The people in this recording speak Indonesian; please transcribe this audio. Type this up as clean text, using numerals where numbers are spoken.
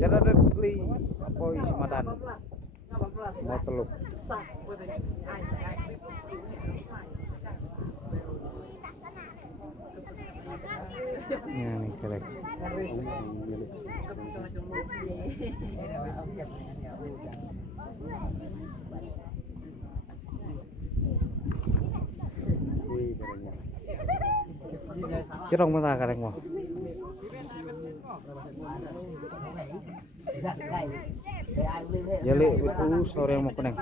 Cara beli apa isi madan mau teluk ya nih kerek cerong mata kerek mau jeli itu sore yang mau kuneng